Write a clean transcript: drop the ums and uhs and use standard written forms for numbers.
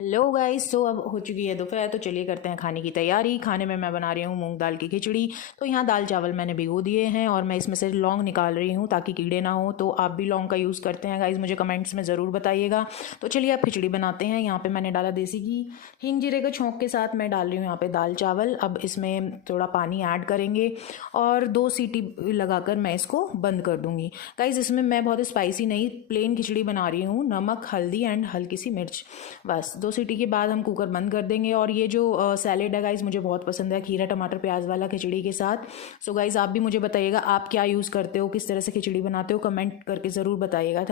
Hello guys, तो अब हो चुकी है दोपहर। तो चलिए करते हैं खाने की तैयारी। खाने में मैं बना रही हूँ मूंग दाल की खिचड़ी। तो यहाँ दाल चावल मैंने भिगो दिए हैं और मैं इसमें से लौंग निकाल रही हूँ ताकि कीड़े ना हो। तो आप भी लौंग का यूज़ करते हैं गाइस, मुझे कमेंट्स में ज़रूर बताइएगा। तो चलिए अब खिचड़ी बनाते हैं। यहाँ पर मैंने डाला देसी घी, हींग जीरे के छोंक के साथ मैं डाल रही हूँ यहाँ पर दाल चावल। अब इसमें थोड़ा पानी ऐड करेंगे और 2 सीटी लगाकर मैं इसको बंद कर दूँगी। गाइस इसमें मैं बहुत स्पाइसी नहीं, प्लेन खिचड़ी बना रही हूँ। नमक, हल्दी एंड हल्की सी मिर्च, बस 2 सीटी के बाद हम कुकर बंद कर देंगे। और ये जो सैलेड है गाइस मुझे बहुत पसंद है, खीरा टमाटर प्याज वाला खिचड़ी के साथ। सो गाइस आप भी मुझे बताइएगा आप क्या यूज़ करते हो, किस तरह से खिचड़ी बनाते हो, कमेंट करके ज़रूर बताइएगा।